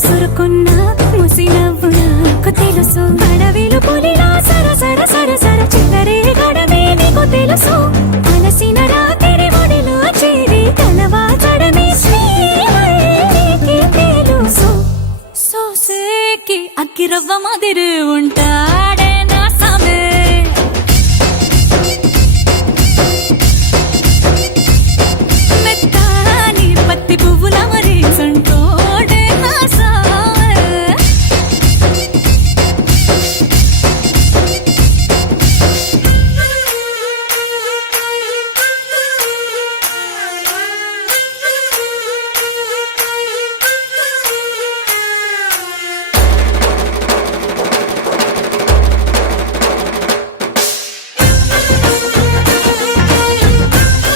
ముసురుకున్న ముసి నవ్వు నాకు తెలుసు అడవిలు పులిలా సర సర సర సర చిల్లరే గడమే నీకు తెలుసు